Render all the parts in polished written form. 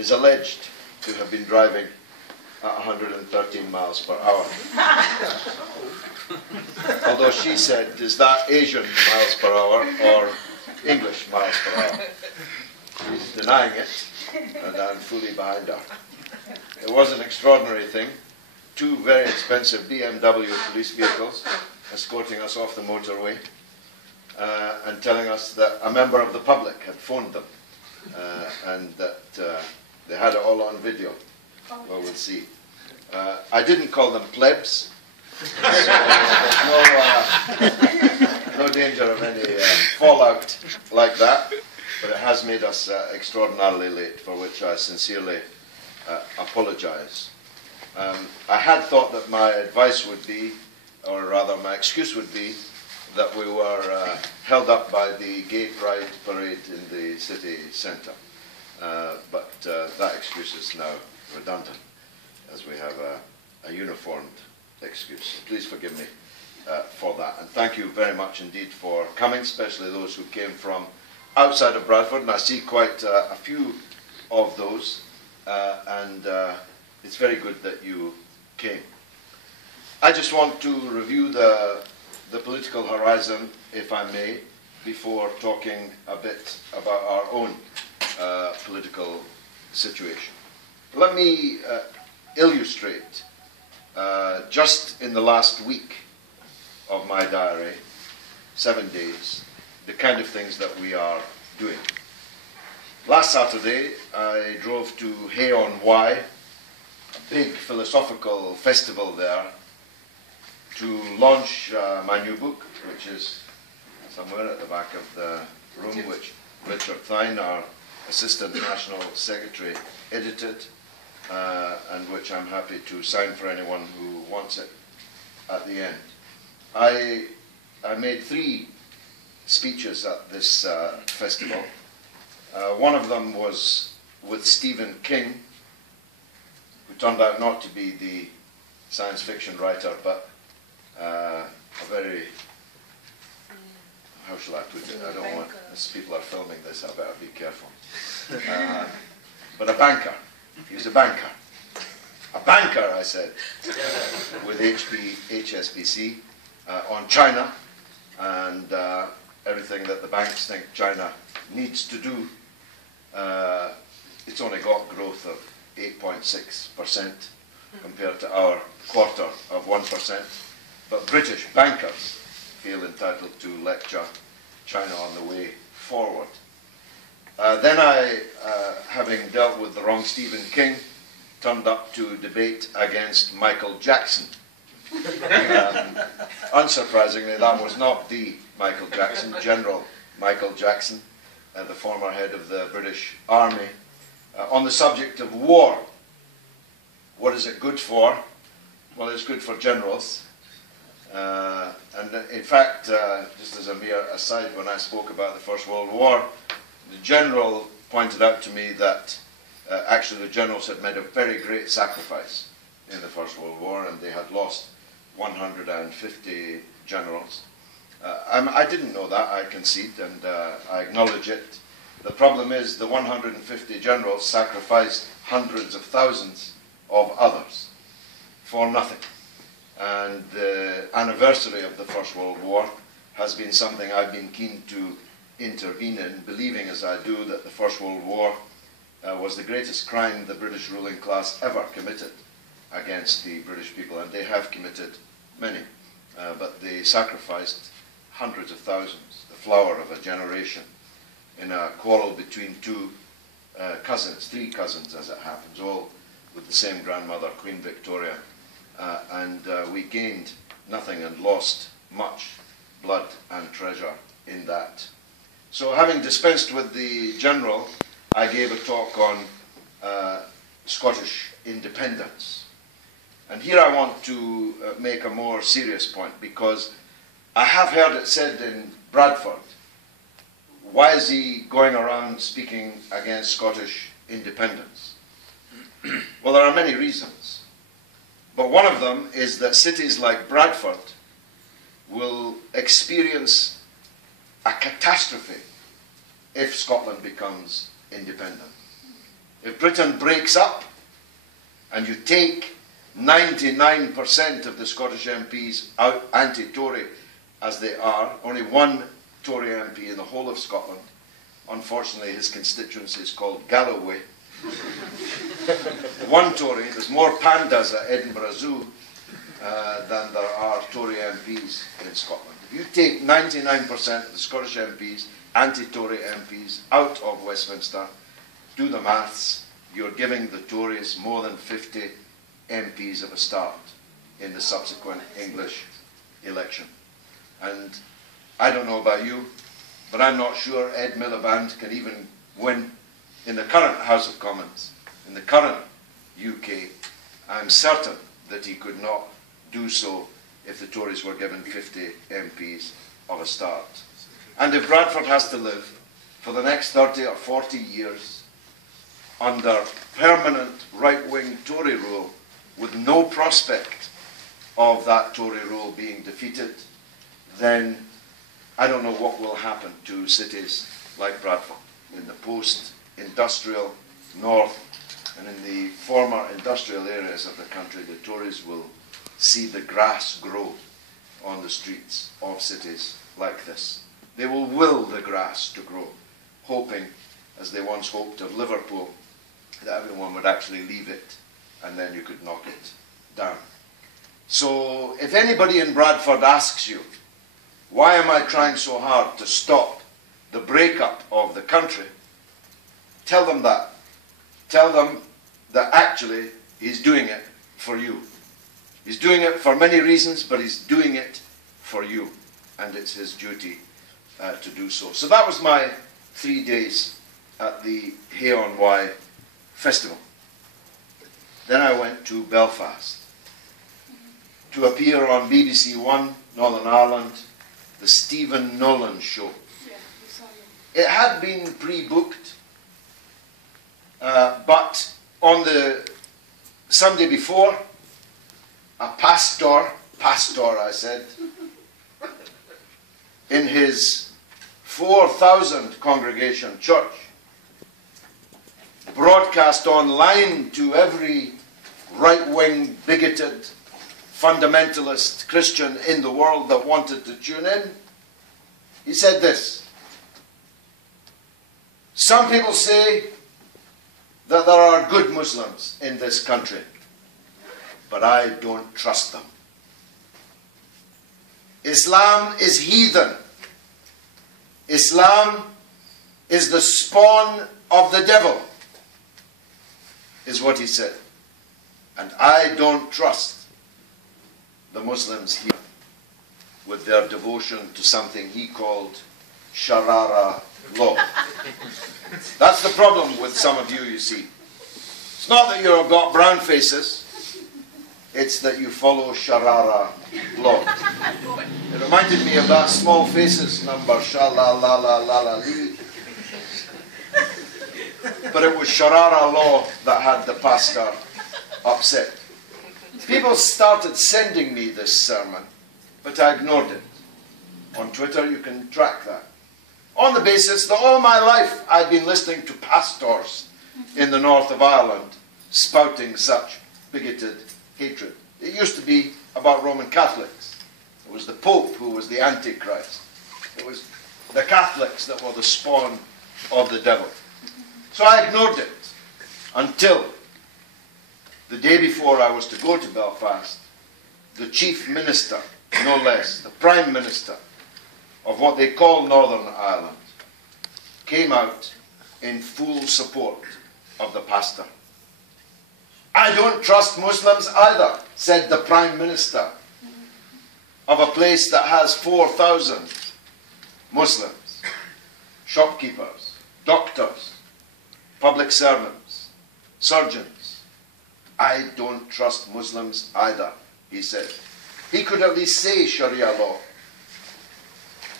is alleged to have been driving at 113 miles per hour. Although she said, is that Asian miles per hour or English miles per hour? She's denying it, and I'm fully behind her. It was an extraordinary thing. 2 very expensive BMW police vehicles escorting us off the motorway and telling us that a member of the public had phoned them and that they had it all on video. Well, we'll see. I didn't call them plebs, so there's no danger of any fallout like that, but it has made us extraordinarily late, for which I sincerely apologize. I had thought that my advice would be, or rather my excuse would be, that we were held up by the gay pride parade in the city centre. But that excuse is now redundant, as we have a uniformed excuse. So please forgive me for that. And thank you very much indeed for coming, especially those who came from outside of Bradford. And I see quite a few of those. And it's very good that you came. I just want to review the political horizon, if I may, before talking a bit about our own political situation. Let me illustrate, just in the last week of my diary, 7 days, the kind of things that we are doing. Last Saturday, I drove to Hay-on-Wye, a big philosophical festival there, to launch my new book, which is somewhere at the back of the room, which Richard Thine, our Assistant National Secretary, edited, and which I'm happy to sign for anyone who wants it at the end. I made 3 speeches at this festival. One of them was with Stephen King, who turned out not to be the science fiction writer, but a very, how shall I put it? I don't want, as people are filming this, I better be careful. But a banker. He was a banker. A banker, I said, with HSBC on China and everything that the banks think China needs to do. It's only got growth of 8.6% compared to our quarter of 1%. But British bankers feel entitled to lecture China on the way forward. Then I, having dealt with the wrong Stephen King, turned up to debate against Michael Jackson. Unsurprisingly, that was not the Michael Jackson, General Michael Jackson, the former head of the British Army, on the subject of war. What is it good for? Well, it's good for generals. And in fact, just as a mere aside, when I spoke about the First World War, the general pointed out to me that actually the generals had made a very great sacrifice in the First World War, and they had lost 150 generals. I didn't know that, I concede, and I acknowledge it. The problem is the 150 generals sacrificed hundreds of thousands of others for nothing. And the anniversary of the First World War has been something I've been keen to intervene in, believing as I do that the First World War was the greatest crime the British ruling class ever committed against the British people, and they have committed many, but they sacrificed hundreds of thousands, the flower of a generation, in a quarrel between 2 cousins, 3 cousins as it happens, all with the same grandmother, Queen Victoria. And we gained nothing and lost much blood and treasure in that. So having dispensed with the general, I gave a talk on Scottish independence. And here I want to make a more serious point, because I have heard it said in Bradford, why is he going around speaking against Scottish independence? Well, there are many reasons. But one of them is that cities like Bradford will experience a catastrophe if Scotland becomes independent. If Britain breaks up and you take 99% of the Scottish MPs out anti-Tory as they are, only one Tory MP in the whole of Scotland, unfortunately his constituency is called Galloway. One Tory, there's more pandas at Edinburgh Zoo than there are Tory MPs in Scotland. If you take 99% of the Scottish MPs, anti-Tory MPs, out of Westminster, do the maths, you're giving the Tories more than 50 MPs at a start in the subsequent English election. And I don't know about you, but I'm not sure Ed Miliband can even win in the current House of Commons, in the current UK. I'm certain that he could not do so if the Tories were given 50 MPs of a start. And if Bradford has to live for the next 30 or 40 years under permanent right-wing Tory rule with no prospect of that Tory rule being defeated, then I don't know what will happen to cities like Bradford in the post-industrial north and in the former industrial areas of the country. The Tories will see the grass grow on the streets of cities like this. They will the grass to grow, hoping, as they once hoped of Liverpool, that everyone would actually leave it and then you could knock it down. So if anybody in Bradford asks you, why am I trying so hard to stop the breakup of the country, tell them that. Tell them that actually he's doing it for you. He's doing it for many reasons, but he's doing it for you, and it's his duty to do so. So that was my 3 days at the Hay on Wye festival. Then I went to Belfast to appear on BBC One, Northern Ireland, the Stephen Nolan Show. It had been pre-booked, but on the Sunday before, a pastor I said, in his 4,000 congregation church, broadcast online to every right-wing, bigoted, fundamentalist Christian in the world that wanted to tune in. He said this: some people say that there are good Muslims in this country, but I don't trust them. Islam is heathen. Islam is the spawn of the devil, is what he said. And I don't trust the Muslims here with their devotion to something he called Sharara law. That's the problem with some of you, you see. It's not that you've got brown faces, it's that you follow Sharara law. It reminded me of that Small Faces number, Sha-la-la-la-la-la-lee. But it was Sharara law that had the pastor upset. People started sending me this sermon, but I ignored it. On Twitter, you can track that. On the basis that all my life I'd been listening to pastors in the north of Ireland spouting such bigoted hatred. It used to be about Roman Catholics. It was the Pope who was the Antichrist. It was the Catholics that were the spawn of the devil. So I ignored it until the day before I was to go to Belfast, the chief minister, no less, the prime minister of what they call Northern Ireland, came out in full support of the pastor. I don't trust Muslims either, said the prime minister of a place that has 4,000 Muslims, shopkeepers, doctors, public servants, surgeons. I don't trust Muslims either, he said. He could at least say Sharia law.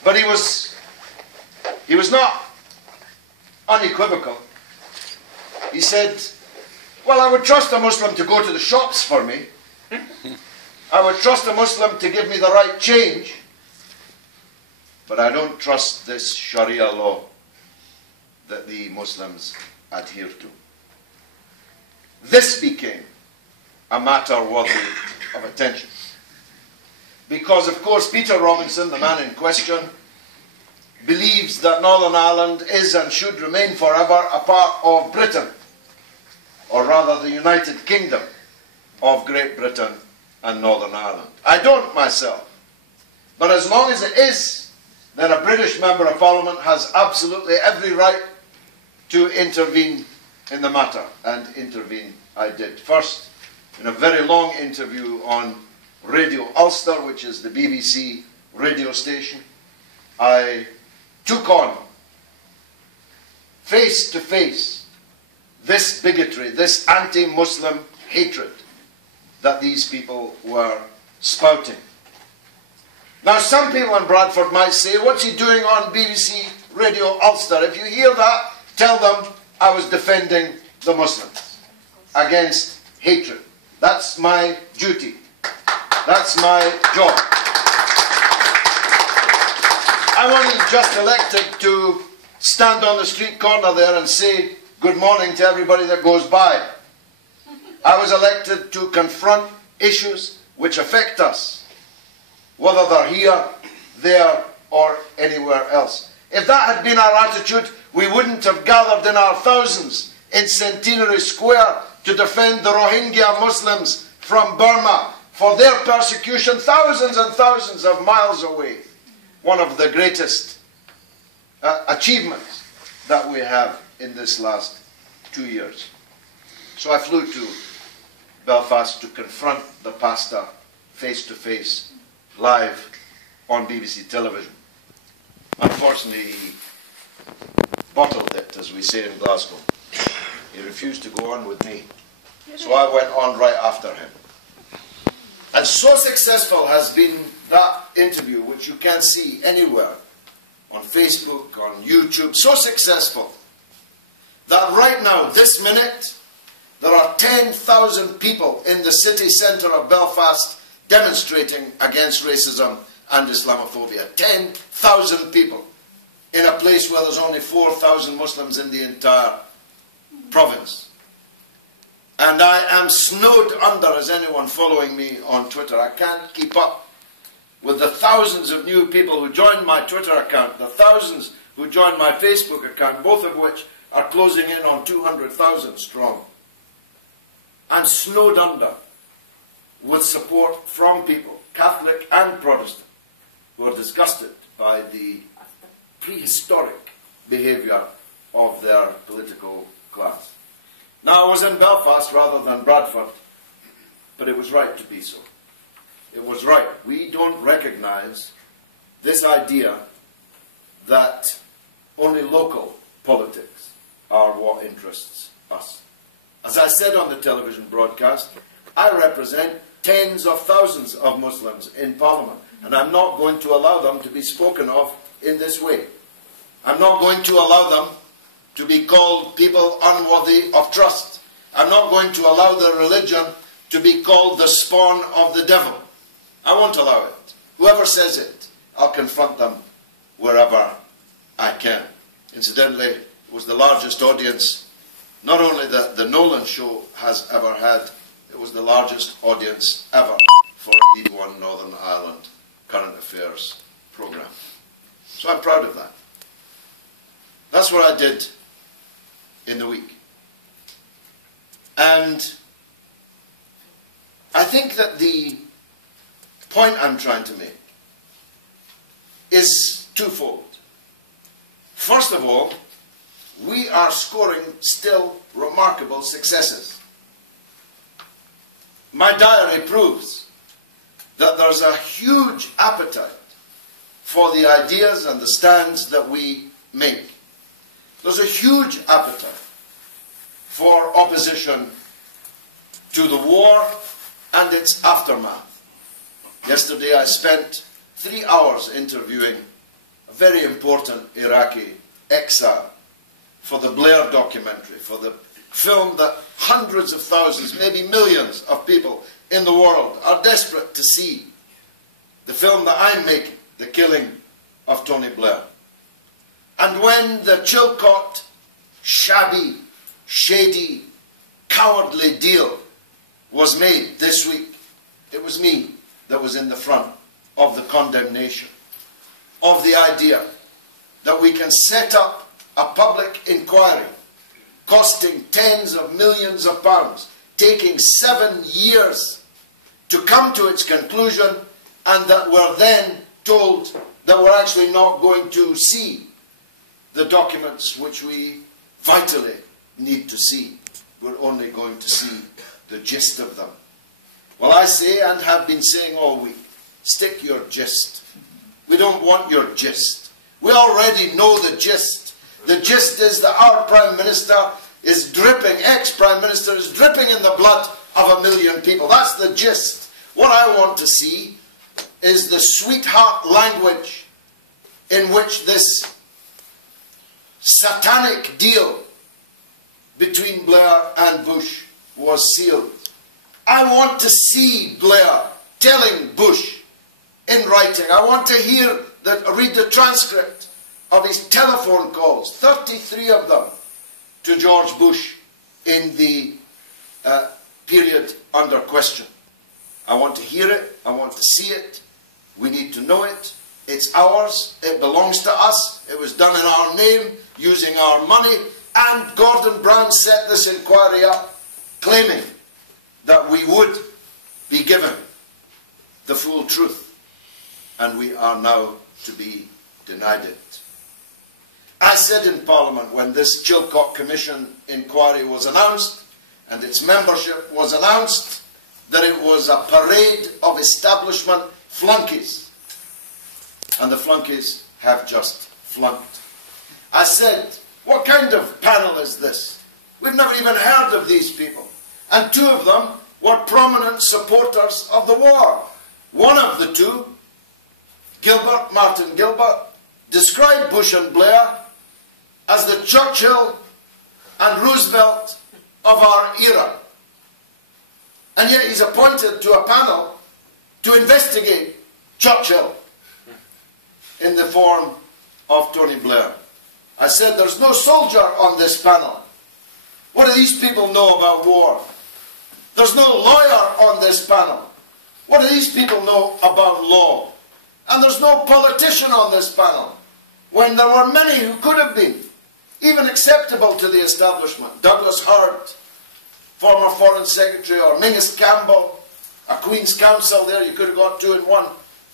But he was not unequivocal. He said, well, I would trust a Muslim to go to the shops for me. I would trust a Muslim to give me the right change. But I don't trust this Sharia law that the Muslims adhere to. this became a matter worthy of attention. Because, of course, Peter Robinson, the man in question, believes that Northern Ireland is and should remain forever a part of Britain, or rather the United Kingdom of Great Britain and Northern Ireland. I don't myself. But as long as it is, then a British Member of Parliament has absolutely every right to intervene in the matter, and intervene I did. First, in a very long interview on Radio Ulster, which is the BBC radio station, I took on, face to face, this bigotry, this anti-Muslim hatred that these people were spouting. Now, some people in Bradford might say, what's he doing on BBC Radio Ulster? If you hear that, tell them I was defending the Muslims against hatred. That's my duty. That's my job. I wasn't just elected to stand on the street corner there and say good morning to everybody that goes by. I was elected to confront issues which affect us, whether they're here, there, or anywhere else. If that had been our attitude, we wouldn't have gathered in our thousands in Centenary Square to defend the Rohingya Muslims from Burma for their persecution thousands and thousands of miles away. One of the greatest achievements that we have in this last 2 years. So I flew to Belfast to confront the pastor face to face, live on BBC television. Unfortunately, he bottled it, as we say in Glasgow. He refused to go on with me. So I went on right after him. And so successful has been that interview, which you can see anywhere, on Facebook, on YouTube, so successful, that right now, this minute, there are 10,000 people in the city centre of Belfast demonstrating against racism and Islamophobia. 10,000 people in a place where there's only 4,000 Muslims in the entire province. And I am snowed under, as anyone following me on Twitter. I can't keep up with the thousands of new people who joined my Twitter account, the thousands who joined my Facebook account, both of which are closing in on 200,000 strong. I'm snowed under with support from people, Catholic and Protestant, who are disgusted by the prehistoric behaviour of their political class. Now, I was in Belfast rather than Bradford, but it was right to be so. It was right. We don't recognise this idea that only local politics are what interests us. As I said on the television broadcast, I represent tens of thousands of Muslims in Parliament, and I'm not going to allow them to be spoken of in this way. I'm not going to allow them to be called people unworthy of trust. I'm not going to allow their religion to be called the spawn of the devil. I won't allow it. Whoever says it, I'll confront them wherever I can. Incidentally, it was the largest audience, not only that the Nolan show has ever had, it was the largest audience ever for a B1 Northern Ireland current affairs programme. So I'm proud of that. That's what I did in the week. And I think that the point I'm trying to make is twofold. First of all, we are scoring still remarkable successes. My diary proves that there's a huge appetite for the ideas and the stands that we make. There's a huge appetite for opposition to the war and its aftermath. Yesterday I spent 3 hours interviewing a very important Iraqi exile for the Blair documentary, for the film that hundreds of thousands, maybe millions of people in the world are desperate to see. The film that I'm making, The Killing of Tony Blair. And when the Chilcot, shabby, shady, cowardly deal was made this week, it was me that was in the front of the condemnation of the idea that we can set up a public inquiry costing tens of millions of pounds, taking 7 years to come to its conclusion, and that we're then told that we're actually not going to see the documents which we vitally need to see. We're only going to see the gist of them. Well, I say, and have been saying all week, stick your gist. We don't want your gist. We already know the gist. The gist is that our Prime Minister is dripping, ex-Prime Minister is dripping in the blood of 1 million people. That's the gist. What I want to see is the sweetheart language in which this satanic deal between Blair and Bush was sealed. I want to see Blair telling Bush in writing. I want to read the transcript of his telephone calls, 33 of them, to George Bush in the period under question. I want to hear it. I want to see it. We need to know it. It's ours. It belongs to us. It was done in our name, using our money. And Gordon Brown set this inquiry up, claiming that we would be given the full truth. And we are now to be denied it. I said in Parliament when this Chilcot Commission inquiry was announced and its membership was announced that it was a parade of establishment flunkies. And the flunkies have just flunked. I said, what kind of panel is this? We've never even heard of these people. And 2 of them were prominent supporters of the war. One of the 2, Martin Gilbert, described Bush and Blair as the Churchill and Roosevelt of our era. And yet he's appointed to a panel to investigate Churchill in the form of Tony Blair. I said, there's no soldier on this panel. What do these people know about war? There's no lawyer on this panel. What do these people know about law? And there's no politician on this panel, when there were many who could have been, even acceptable to the establishment. Douglas Hurd, former Foreign Secretary, or Mingus Campbell, a Queen's Counsel there, you could have got 2 in 1,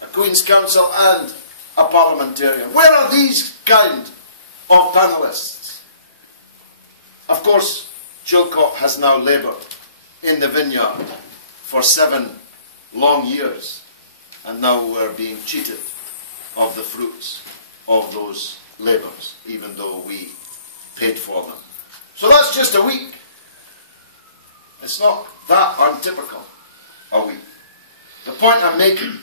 a Queen's Counsel and a parliamentarian. Where are these kind of panellists? Of course, Chilcot has now laboured in the vineyard for 7 long years, and now we're being cheated of the fruits of those labours, even though we paid for them. So that's just a week. It's not that untypical, a week. The point I'm making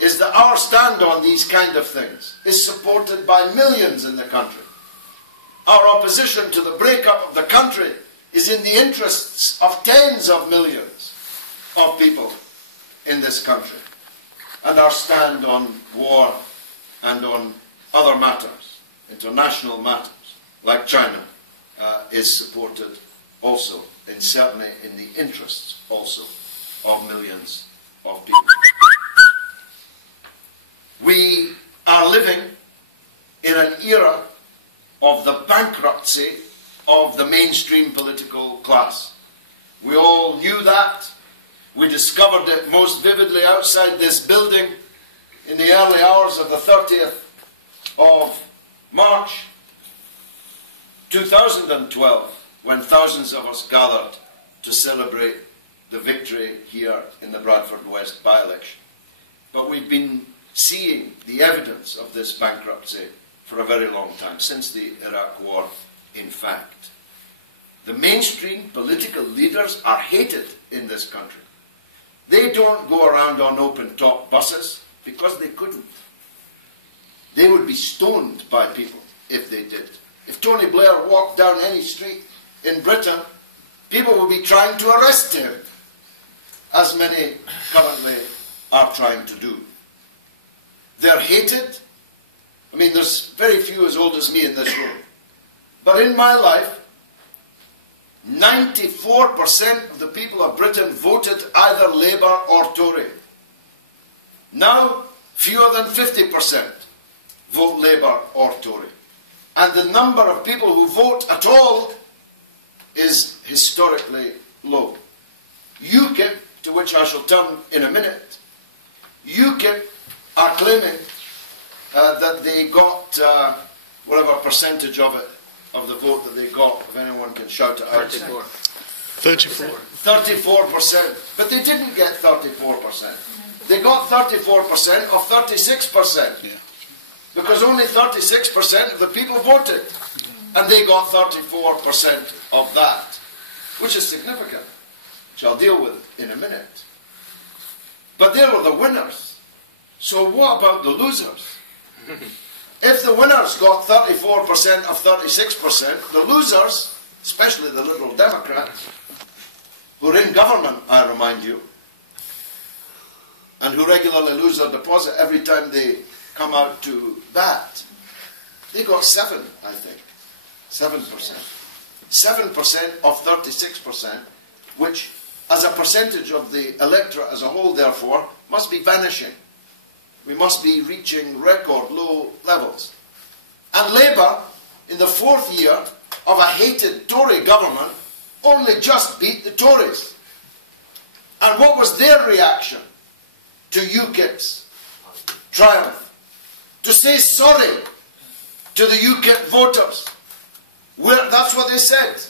is that our stand on these kind of things is supported by millions in the country. Our opposition to the breakup of the country is in the interests of tens of millions of people in this country. And our stand on war and on other matters, international matters, like China, is supported also, and certainly in the interests also of millions of people. We are living in an era of the bankruptcy of the mainstream political class. We all knew that. We discovered it most vividly outside this building in the early hours of the 30th of March 2012, when thousands of us gathered to celebrate the victory here in the Bradford West by-election. But we've been seeing the evidence of this bankruptcy for a very long time, since the Iraq War, in fact. The mainstream political leaders are hated in this country. They don't go around on open-top buses because they couldn't. They would be stoned by people if they did. If Tony Blair walked down any street in Britain, people would be trying to arrest him, as many currently are trying to do. They're hated. I mean, there's very few as old as me in this room. But in my life, 94% of the people of Britain voted either Labour or Tory. Now, fewer than 50% vote Labour or Tory. And the number of people who vote at all is historically low. UKIP, to which I shall turn in a minute, UKIP are claiming that they got whatever percentage of it, of the vote that they got, if anyone can shout it out. 34%. But they didn't get 34%. They got 34% of 36%. Yeah. Because only 36% of the people voted. And they got 34% of that, which is significant, which I'll deal with in a minute. But they were the winners. So what about the losers? If the winners got 34% of 36%, the losers, especially the Liberal Democrats, who are in government, I remind you, and who regularly lose their deposit every time they come out to bat, they got 7, I think. 7%. 7% of 36%, which, as a percentage of the electorate as a whole, therefore, must be vanishing. We must be reaching record low levels. And Labour, in the 4th year of a hated Tory government, only just beat the Tories. And what was their reaction to UKIP's triumph? To say sorry to the UKIP voters. That's what they said.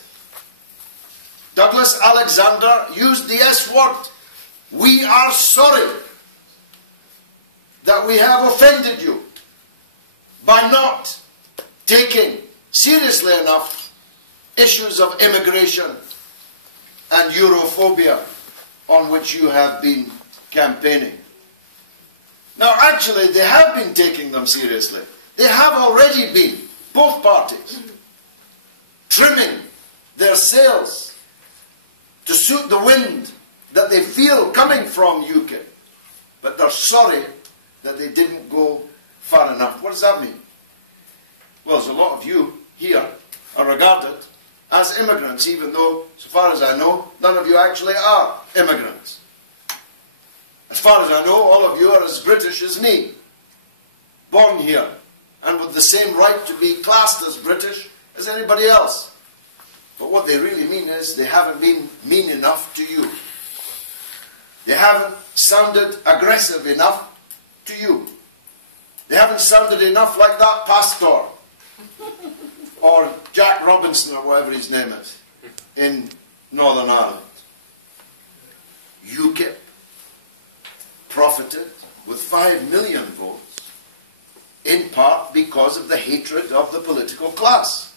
Douglas Alexander used the S word. We are sorry that we have offended you by not taking seriously enough issues of immigration and Europhobia on which you have been campaigning. Now, actually, they have been taking them seriously. They have already been, both parties, trimming their sails to suit the wind that they feel coming from UKIP. But they're sorry that they didn't go far enough. What does that mean? Well, there's a lot of you here are regarded as immigrants, even though, so far as I know, none of you actually are immigrants. As far as I know, all of you are as British as me, born here, and with the same right to be classed as British as anybody else. But what they really mean is they haven't been mean enough to you. They haven't sounded aggressive enough to you. They haven't sounded enough like that pastor or Jack Robinson or whatever his name is in Northern Ireland. UKIP profited with 5 million votes, in part because of the hatred of the political class.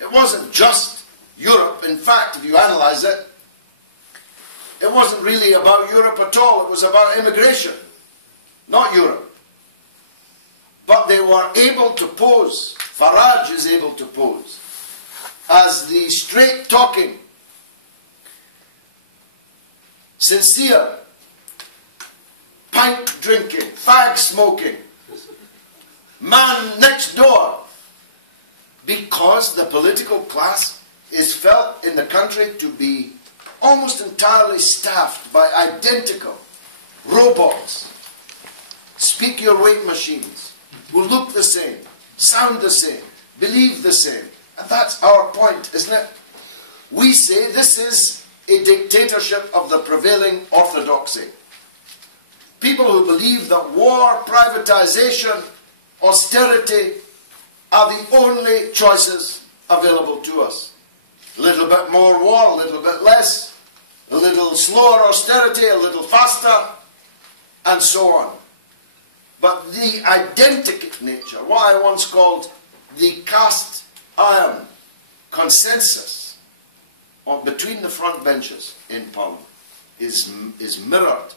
It wasn't just Europe. In fact, if you analyse it, it wasn't really about Europe at all. It was about immigration, not Europe. But they were able to pose, Farage is able to pose, as the straight-talking, sincere, pint-drinking, fag-smoking man next door, because the political class is felt in the country to be almost entirely staffed by identical robots, speak-your-weight machines, who look the same, sound the same, believe the same. And that's our point, isn't it? We say this is a dictatorship of the prevailing orthodoxy. People who believe that war, privatization, austerity are the only choices available to us. A little bit more war, a little bit less, a little slower austerity, a little faster, and so on. But the identical nature, what I once called the cast iron consensus between the front benches in Parliament, is mirrored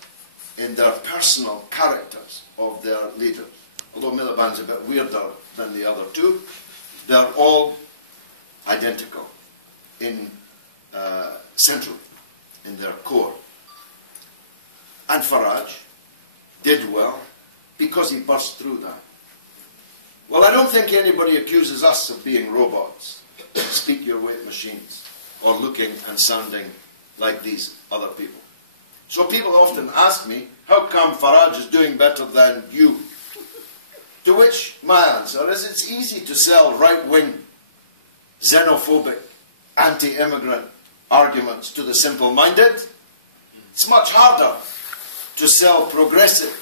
in their personal characters of their leaders. Although Miliband's a bit weirder than the other two, they're all identical in central, in their core. And Farage did well because he burst through that. Well, I don't think anybody accuses us of being robots, speak-your-weight machines. or looking and sounding like these other people. So people often ask me, how come Farage is doing better than you? To which my answer is, it's easy to sell right-wing, xenophobic, anti-immigrant arguments to the simple-minded. It's much harder to sell progressive,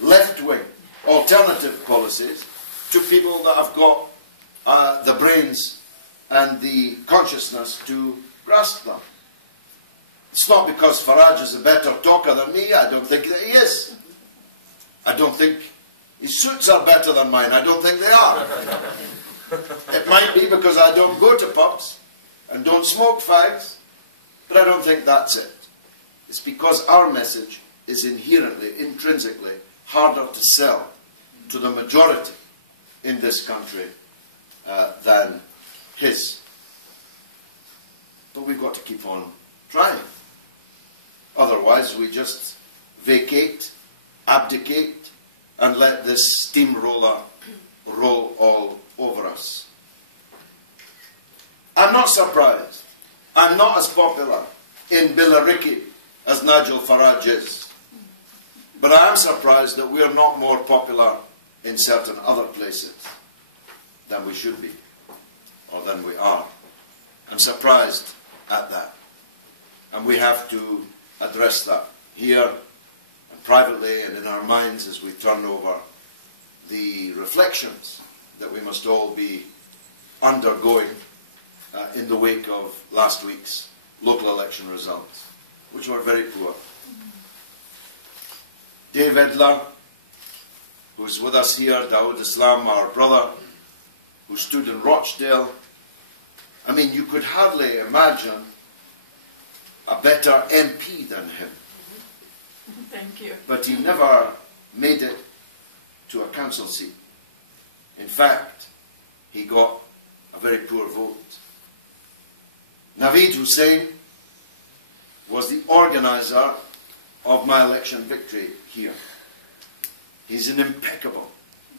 left-wing, alternative policies to people that have got the brains and the consciousness to grasp them. It's not because Farage is a better talker than me. I don't think that he is. I don't think his suits are better than mine. I don't think they are. It might be because I don't go to pubs and don't smoke fags, but I don't think that's it. It's because our message is inherently, intrinsically harder to sell to the majority in this country than his. But we've got to keep on trying. Otherwise, we just vacate, abdicate, and let this steamroller roll all over us. I'm not surprised. I'm not as popular in Billericay as Nigel Farage is. But I am surprised that we are not more popular in certain other places than we should be, or than we are. I'm surprised at that. And we have to address that here and privately and in our minds as we turn over the reflections that we must all be undergoing in the wake of last week's local election results, which were very poor. Dave Edler, who's with us here, Dawood Islam, our brother, who stood in Rochdale. I mean, you could hardly imagine a better MP than him. Thank you. But he never made it to a council seat. In fact, he got a very poor vote. Naveed Hussain was the organizer of my election victory here. He's an impeccable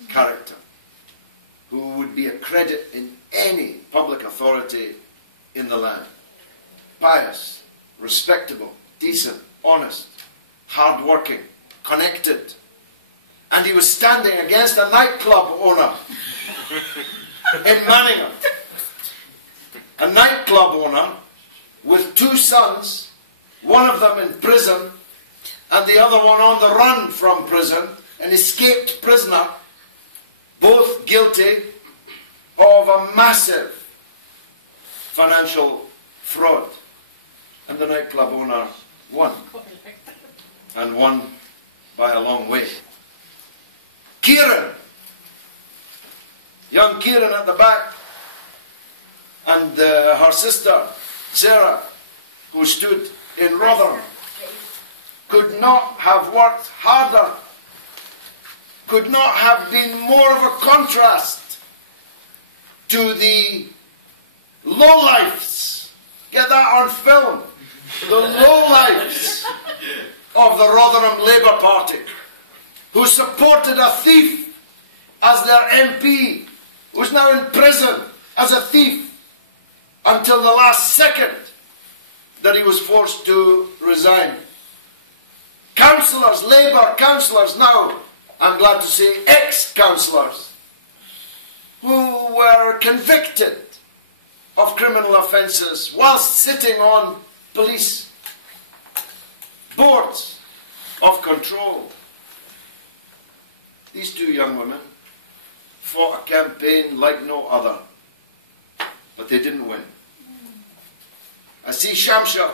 character who would be a credit in any public authority in the land. Pious, respectable, decent, honest, hard-working, connected. And he was standing against a nightclub owner in Manningham. A nightclub owner with two sons, one of them in prison and the other one on the run from prison, an escaped prisoner, both guilty of a massive financial fraud. And the nightclub owner won. And won by a long way. Kieran, young Kieran at the back, and her sister, Sarah, who stood in Rotherham, could not have worked harder, could not have been more of a contrast to the lowlifes. Get that on film. The lowlifes of the Rotherham Labour Party, who supported a thief as their MP, who's now in prison as a thief until the last second that he was forced to resign. Councillors, Labour councillors now, I'm glad to say ex-councillors, who were convicted of criminal offences whilst sitting on police boards of control. These two young women fought a campaign like no other, but they didn't win. I see Shamsha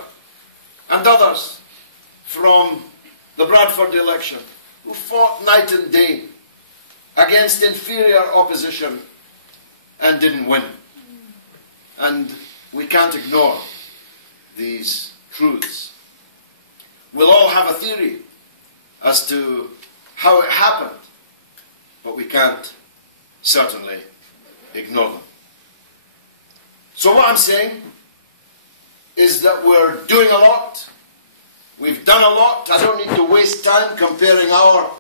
and others from the Bradford election who fought night and day against inferior opposition and didn't win. And we can't ignore these truths. We'll all have a theory as to how it happened, but we can't certainly ignore them. So what I'm saying is that we're doing a lot. We've done a lot. I don't need to waste time comparing our